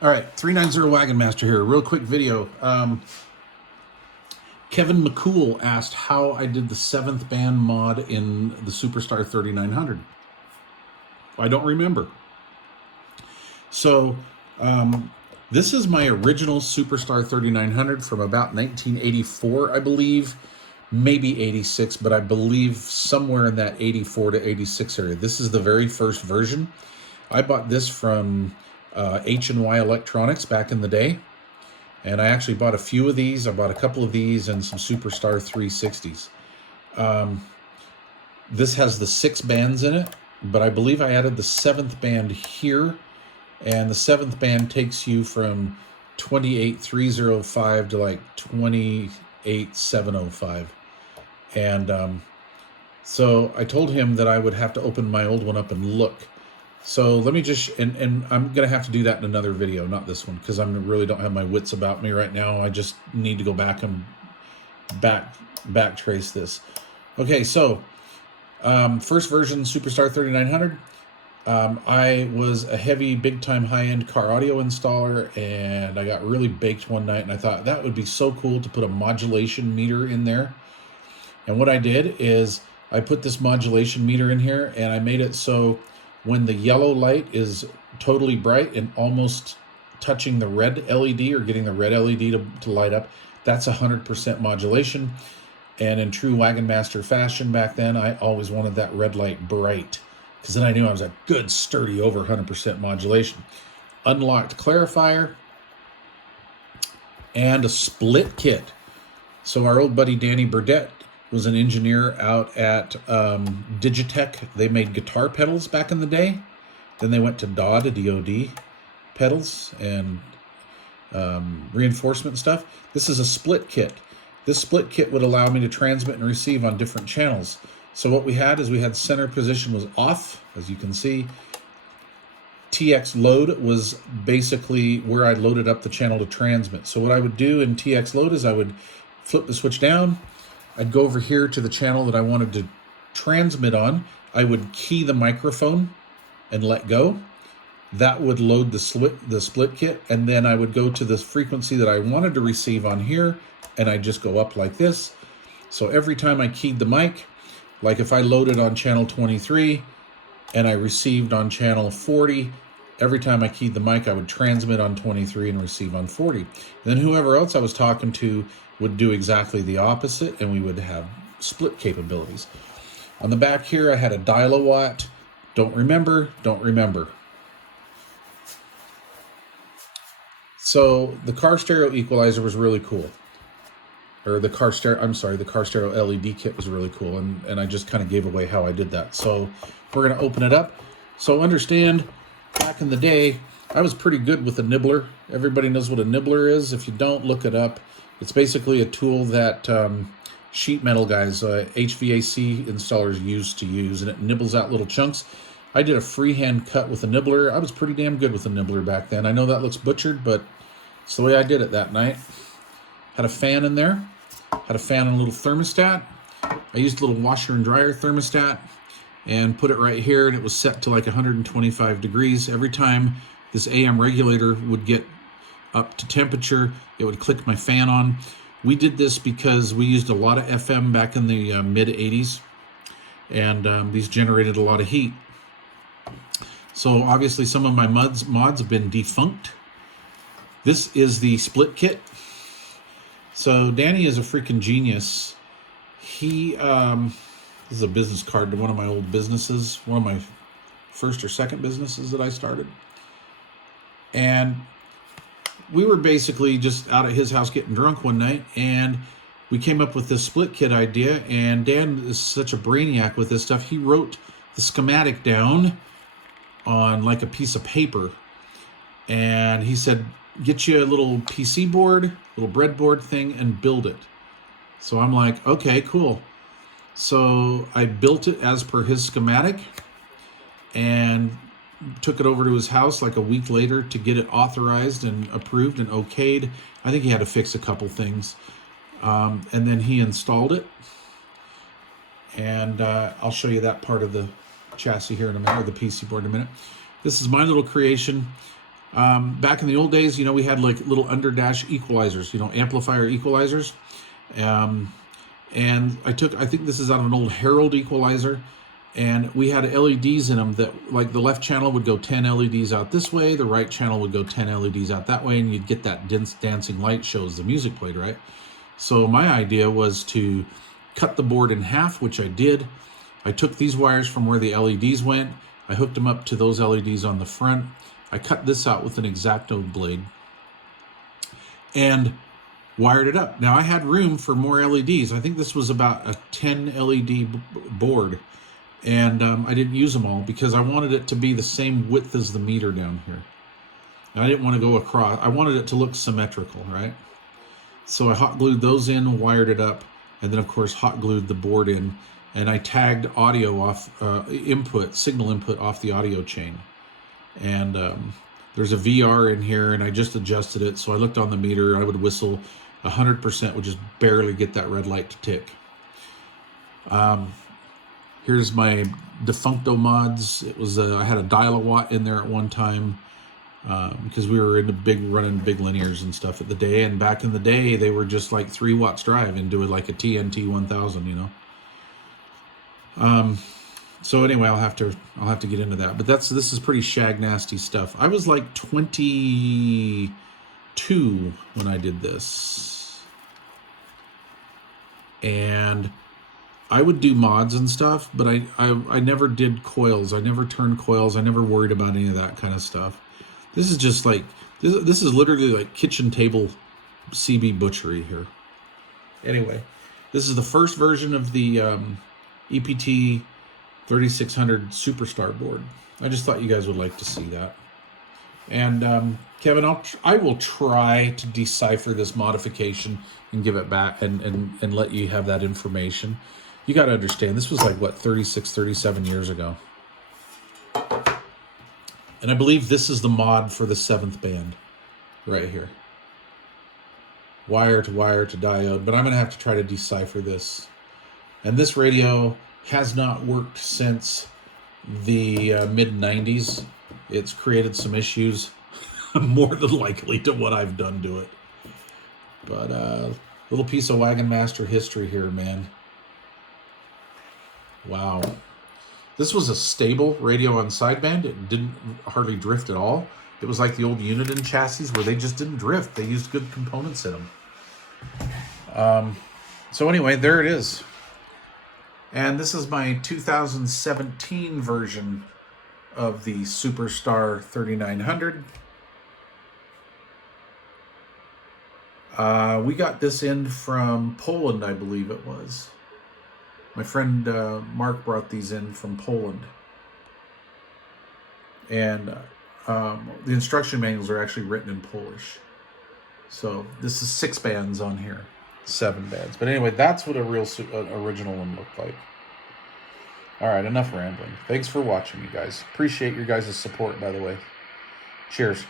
All right, 390 Wagon Master here. Real quick video. Kevin McCool asked how I did the 7th band mod in the Superstar 3900. I don't remember. So this is my original Superstar 3900 from about 1984, I believe. Maybe 86, but I believe somewhere in that 84 to 86 area. This is the very first version. I bought this from H&Y Electronics back in the day. And I actually bought a few of these. I bought a couple of these and some Superstar 360s. This has the 6 bands in it, but I believe I added the 7th band here. And the 7th band takes you from 28,305 to like 28,705. And so I told him that I would have to open my old one up and look. So let me just, and I'm going to have to do that in another video, not this one, because I really don't have my wits about me right now. I just need to go back and back trace this. Okay, so first version, Superstar 3900. I was a heavy, big-time, high-end car audio installer, and I got really baked one night, and I thought that would be so cool to put a modulation meter in there. And what I did is I put this modulation meter in here, and I made it so when the yellow light is totally bright and almost touching the red LED or getting the red LED to light up, that's 100% modulation. And in true Wagon Master fashion back then, I always wanted that red light bright, because then I knew I was a good, sturdy, over 100% modulation. Unlocked clarifier and a split kit. So our old buddy Danny Burdett was an engineer out at Digitech. They made guitar pedals back in the day. Then they went to DOD pedals and reinforcement stuff. This is a split kit. This split kit would allow me to transmit and receive on different channels. So what we had is we had center position was off, as you can see. TX load was basically where I loaded up the channel to transmit. So what I would do in TX load is I would flip the switch down. I'd go over here to the channel that I wanted to transmit on. I would key the microphone and let go. That would load the split kit, and then I would go to the frequency that I wanted to receive on here, and I'd just go up like this. So every time I keyed the mic, like if I loaded on channel 23 and I received on channel 40, every time I keyed the mic, I would transmit on 23 and receive on 40. And then whoever else I was talking to would do exactly the opposite, and we would have split capabilities. On the back here, I had a dial-a-watt. Don't remember. So the car stereo equalizer was really cool. Or the car stereo LED kit was really cool, and I just kind of gave away how I did that. So we're going to open it up. So understand, back in the day, I was pretty good with a nibbler. Everybody knows what a nibbler is. If you don't, look it up. It's basically a tool that sheet metal guys, HVAC installers used to use, and it nibbles out little chunks. I did a freehand cut with a nibbler. I was pretty damn good with a nibbler back then. I know that looks butchered, but it's the way I did it that night. Had a fan in there. Had a fan and a little thermostat. I used a little washer and dryer thermostat and put it right here, and it was set to like 125 degrees. Every time this AM regulator would get up to temperature, it would click my fan on. We did this because we used a lot of FM back in the mid 80s, and these generated a lot of heat. So obviously some of my mods have been defunct. This is the split kit. So Danny is a freaking genius. He, this is a business card to one of my old businesses, one of my first or second businesses that I started. And we were basically just out at his house getting drunk one night, and we came up with this split kit idea, and Dan is such a brainiac with this stuff. He wrote the schematic down on like a piece of paper, and he said, get you a little PC board, little breadboard thing, and build it. So I'm like, okay, cool. So I built it as per his schematic and took it over to his house like a week later to get it authorized and approved and okayed. I think he had to fix a couple things. And then he installed it. And I'll show you that part of the chassis here in a minute, or the PC board in a minute. This is my little creation. Back in the old days, we had like little underdash equalizers, amplifier equalizers. And I think this is out of an old Herald equalizer, and we had LEDs in them that, like, the left channel would go 10 LEDs out this way, the right channel would go 10 LEDs out that way, and you'd get that dense dancing light show as the music played, right? So my idea was to cut the board in half, which I did. I took these wires from where the LEDs went, I hooked them up to those LEDs on the front, I cut this out with an X-Acto blade, and wired it up. Now I had room for more LEDs. I think this was about a 10 LED board, and I didn't use them all because I wanted it to be the same width as the meter down here. And I didn't want to go across. I wanted it to look symmetrical, right? So I hot glued those in, wired it up, and then of course hot glued the board in, and I tagged audio off, signal input off the audio chain. And there's a VR in here, and I just adjusted it. So I looked on the meter, I would whistle 100%, would just barely get that red light to tick. Here's my Defuncto mods. It was I had a dial-a-watt in there at one time because we were running big linears and stuff at the day. And back in the day, they were just like 3 watts drive into it, like a TNT 1000, So anyway, I'll have to get into that. But this is pretty shag nasty stuff. I was like 22 when I did this, and I would do mods and stuff, but I never did coils. I never turned coils. I never worried about any of that kind of stuff. This is just like this is literally like kitchen table CB butchery here. Anyway, this is the first version of the EPT 3600 Superstar board. I just thought you guys would like to see that. And Kevin, I will try to decipher this modification and give it back and let you have that information. You got to understand, this was like, what, 36, 37 years ago. And I believe this is the mod for the 7th band right here. Wire to diode, but I'm going to have to try to decipher this. And this radio has not worked since the mid-90s. It's created some issues, more than likely, to what I've done to it. But little piece of Wagon Master history here, man. Wow. This was a stable radio on sideband. It didn't hardly drift at all. It was like the old Uniden chassis where they just didn't drift. They used good components in them. So anyway, there it is. And this is my 2017 version of the Superstar 3900. We got this in from Poland, I believe it was. My friend Mark brought these in from Poland. And the instruction manuals are actually written in Polish. So this is 6 bands on here. 7 bands. But anyway, that's what a real original one looked like. All right, enough rambling. Thanks for watching, you guys. Appreciate your guys' support, by the way. Cheers.